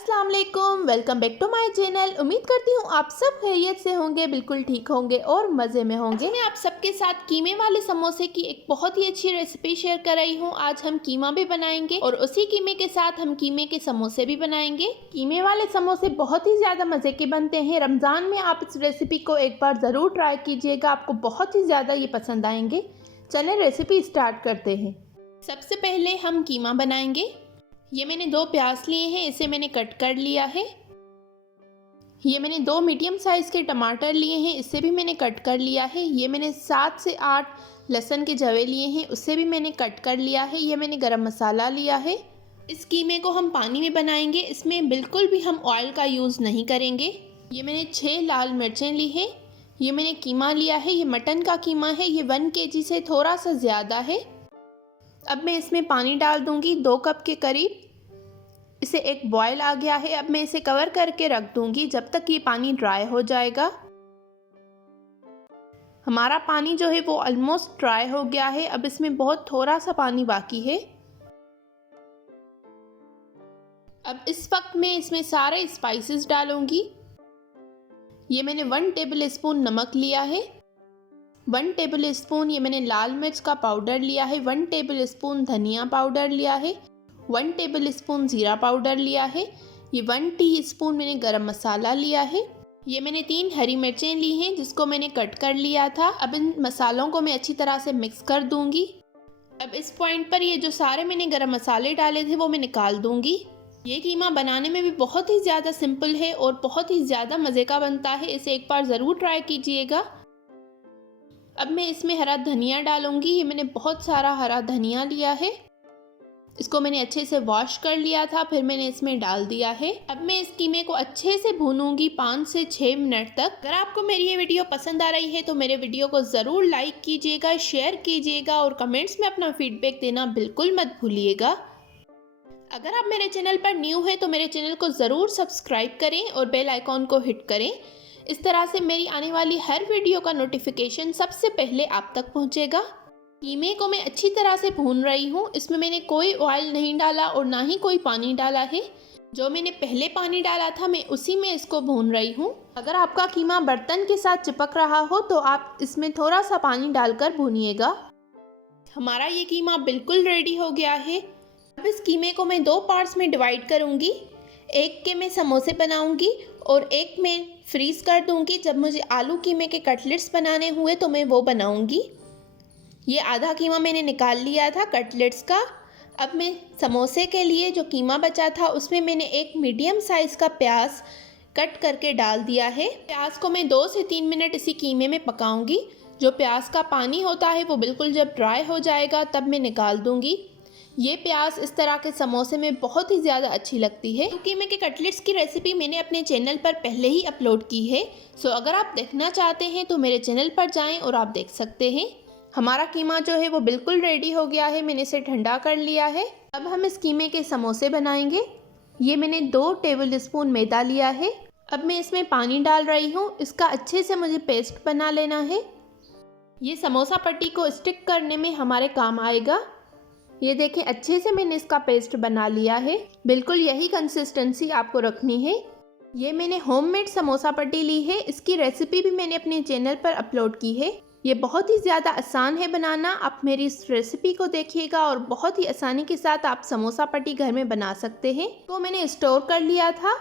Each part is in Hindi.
अस्सलाम वालेकुम, welcome back to my channel. उम्मीद करती हूँ आप सब खैरियत से होंगे, बिल्कुल ठीक होंगे और मज़े में होंगे। आज मैं आप सबके साथ कीमे वाले समोसे की एक बहुत ही अच्छी रेसिपी शेयर कर रही हूँ। आज हम कीमा भी बनाएंगे और उसी कीमे के साथ हम कीमे के समोसे भी बनाएंगे। कीमे वाले समोसे बहुत ही ज़्यादा मज़े के बनते हैं। रमज़ान में आप इस रेसिपी को एक बार ज़रूर ट्राई कीजिएगा, आपको बहुत ही ज़्यादा ये पसंद आएंगे। चलें रेसिपी स्टार्ट करते हैं। सबसे पहले हम कीमा बनाएंगे। ये मैंने 2 प्याज लिए हैं, इसे मैंने कट कर लिया है। ये मैंने 2 मीडियम साइज़ के टमाटर लिए हैं, इसे भी मैंने कट कर लिया है। ये मैंने 7 से 8 लहसुन के जवे लिए हैं, उससे भी मैंने कट कर लिया है। ये मैंने गरम मसाला लिया है। इस कीमे को हम पानी में बनाएंगे, इसमें बिल्कुल भी हम ऑयल का यूज़ नहीं करेंगे। ये मैंने 6 लाल मिर्चें ली हैं। ये मैंने कीमा लिया है, ये मटन का कीमा है, ये 1 kg से थोड़ा सा ज़्यादा है। अब मैं इसमें पानी डाल दूंगी 2 कप के करीब। इसे एक बॉयल आ गया है। अब मैं इसे कवर करके रख दूंगी जब तक ये पानी ड्राई हो जाएगा। हमारा पानी जो है वो ऑलमोस्ट ड्राई हो गया है। अब इसमें बहुत थोड़ा सा पानी बाकी है। अब इस वक्त मैं इसमें सारे स्पाइसेस डालूंगी। ये मैंने 1 टेबल स्पून नमक लिया है, 1 टेबल स्पून ये मैंने लाल मिर्च का पाउडर लिया है, 1 टेबल स्पून धनिया पाउडर लिया है, 1 टेबल स्पून ज़ीरा पाउडर लिया है, ये 1 टीस्पून मैंने गरम मसाला लिया है। ये मैंने 3 हरी मिर्चें ली हैं जिसको मैंने कट कर लिया था। अब इन मसालों को मैं अच्छी तरह से मिक्स कर दूंगी। अब इस पॉइंट पर ये जो सारे मैंने गरम मसाले डाले थे वो मैं निकाल दूंगी। ये कीमा बनाने में भी बहुत ही ज़्यादा सिंपल है और बहुत ही ज़्यादा मज़े का बनता है। इसे एक बार ज़रूर ट्राई कीजिएगा। अब मैं इसमें हरा धनिया डालूंगी। ये मैंने बहुत सारा हरा धनिया लिया है, इसको मैंने अच्छे से वॉश कर लिया था, फिर मैंने इसमें डाल दिया है। अब मैं इस कीमे को अच्छे से भूनूंगी 5 से 6 मिनट तक। अगर आपको मेरी ये वीडियो पसंद आ रही है तो मेरे वीडियो को ज़रूर लाइक कीजिएगा, शेयर कीजिएगा और कमेंट्स में अपना फीडबैक देना बिल्कुल मत भूलिएगा। अगर आप मेरे चैनल पर न्यू हैं तो मेरे चैनल को ज़रूर सब्सक्राइब करें और बेल आइकॉन को हिट करें। इस तरह से मेरी आने वाली हर वीडियो का नोटिफिकेशन सबसे पहले आप तक पहुँचेगा। कीमे को मैं अच्छी तरह से भून रही हूँ। इसमें मैंने कोई ऑयल नहीं डाला और ना ही कोई पानी डाला है। जो मैंने पहले पानी डाला था मैं उसी में इसको भून रही हूँ। अगर आपका कीमा बर्तन के साथ चिपक रहा हो तो आप इसमें थोड़ा सा पानी डालकर भूनिएगा। हमारा ये कीमा बिल्कुल रेडी हो गया है। अब इस कीमे को मैं 2 पार्ट्स में डिवाइड करूँगी। एक के मैं समोसे बनाऊँगी और एक मैं फ्रीज़ कर दूँगी। जब मुझे आलू कीमे के कटलेट्स बनाने हुए तो मैं वो बनाऊँगी। ये आधा कीमा मैंने निकाल लिया था कटलेट्स का। अब मैं समोसे के लिए जो कीमा बचा था उसमें मैंने एक मीडियम साइज़ का प्याज कट करके डाल दिया है। प्याज को मैं 2 से 3 मिनट इसी कीमे में पकाऊंगी। जो प्याज का पानी होता है वो बिल्कुल जब ड्राई हो जाएगा तब मैं निकाल दूंगी। ये प्याज इस तरह के समोसे में बहुत ही ज़्यादा अच्छी लगती है। कीमे के कटलेट्स की रेसिपी मैंने अपने चैनल पर पहले ही अपलोड की है, सो अगर आप देखना चाहते हैं तो मेरे चैनल पर जाएँ और आप देख सकते हैं। हमारा कीमा जो है वो बिल्कुल रेडी हो गया है, मैंने इसे ठंडा कर लिया है। अब हम इस कीमे के समोसे बनाएंगे। ये मैंने 2 टेबल स्पून मैदा लिया है। अब मैं इसमें पानी डाल रही हूँ। इसका अच्छे से मुझे पेस्ट बना लेना है। ये समोसा पट्टी को स्टिक करने में हमारे काम आएगा। ये देखें अच्छे से मैंने इसका पेस्ट बना लिया है। बिल्कुल यही कंसिस्टेंसी आपको रखनी है। ये मैंने होममेड समोसा पट्टी ली है। इसकी रेसिपी भी मैंने अपने चैनल पर अपलोड की है। ये बहुत ही ज़्यादा आसान है बनाना। आप मेरी इस रेसिपी को देखिएगा और बहुत ही आसानी के साथ आप समोसा पट्टी घर में बना सकते हैं। तो मैंने स्टोर कर लिया था।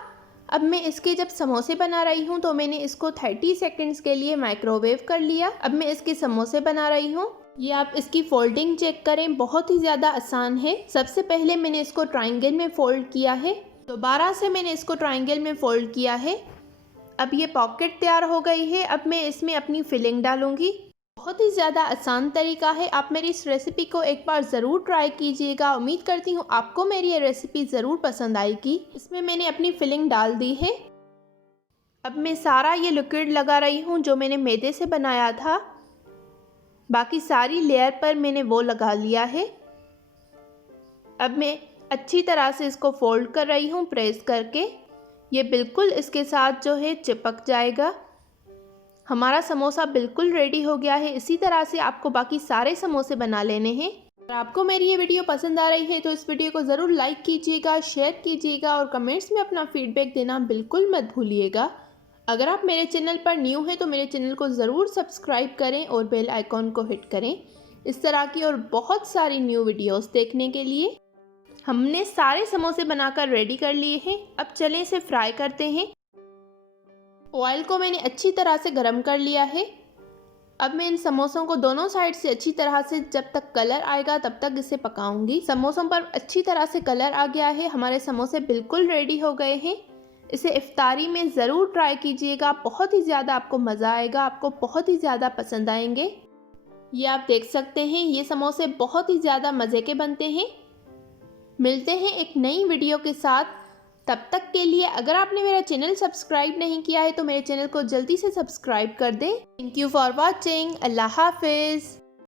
अब मैं इसके जब समोसे बना रही हूँ तो मैंने इसको 30 सेकंड्स के लिए माइक्रोवेव कर लिया। अब मैं इसके समोसे बना रही हूँ। ये आप इसकी फोल्डिंग चेक करें, बहुत ही ज़्यादा आसान है। सबसे पहले मैंने इसको ट्रायंगल में फोल्ड किया है, दोबारा से मैंने इसको ट्रायंगल में फोल्ड किया है। अब ये पॉकेट तैयार हो गई है। अब मैं इसमें अपनी फिलिंग डालूंगी। बहुत ही ज़्यादा आसान तरीका है। आप मेरी इस रेसिपी को एक बार ज़रूर ट्राई कीजिएगा। उम्मीद करती हूँ आपको मेरी ये रेसिपी ज़रूर पसंद आएगी। इसमें मैंने अपनी फिलिंग डाल दी है। अब मैं सारा ये लिक्विड लगा रही हूँ जो मैंने मैदे से बनाया था। बाकी सारी लेयर पर मैंने वो लगा लिया है। अब मैं अच्छी तरह से इसको फोल्ड कर रही हूँ प्रेस करके। ये बिल्कुल इसके साथ जो है चिपक जाएगा। हमारा समोसा बिल्कुल रेडी हो गया है। इसी तरह से आपको बाकी सारे समोसे बना लेने हैं। अगर आपको मेरी ये वीडियो पसंद आ रही है तो इस वीडियो को ज़रूर लाइक कीजिएगा, शेयर कीजिएगा और कमेंट्स में अपना फीडबैक देना बिल्कुल मत भूलिएगा। अगर आप मेरे चैनल पर न्यू हैं तो मेरे चैनल को ज़रूर सब्सक्राइब करें और बेल आइकॉन को हिट करें इस तरह की और बहुत सारी न्यू वीडियोस देखने के लिए। हमने सारे समोसे बनाकर रेडी कर लिए हैं। अब चलें इसे फ्राई करते हैं। ऑयल को मैंने अच्छी तरह से गर्म कर लिया है। अब मैं इन समोसों को दोनों साइड से अच्छी तरह से जब तक कलर आएगा तब तक इसे पकाऊंगी। समोसों पर अच्छी तरह से कलर आ गया है। हमारे समोसे बिल्कुल रेडी हो गए हैं। इसे इफ्तारी में ज़रूर ट्राई कीजिएगा, बहुत ही ज़्यादा आपको मज़ा आएगा, आपको बहुत ही ज़्यादा पसंद आएंगे। ये आप देख सकते हैं, ये समोसे बहुत ही ज़्यादा मज़े के बनते हैं। मिलते हैं एक नई वीडियो के साथ। तब तक के लिए अगर आपने मेरा चैनल सब्सक्राइब नहीं किया है तो मेरे चैनल को जल्दी से सब्सक्राइब कर दें। Thank you for watching. Allah हाफिज़।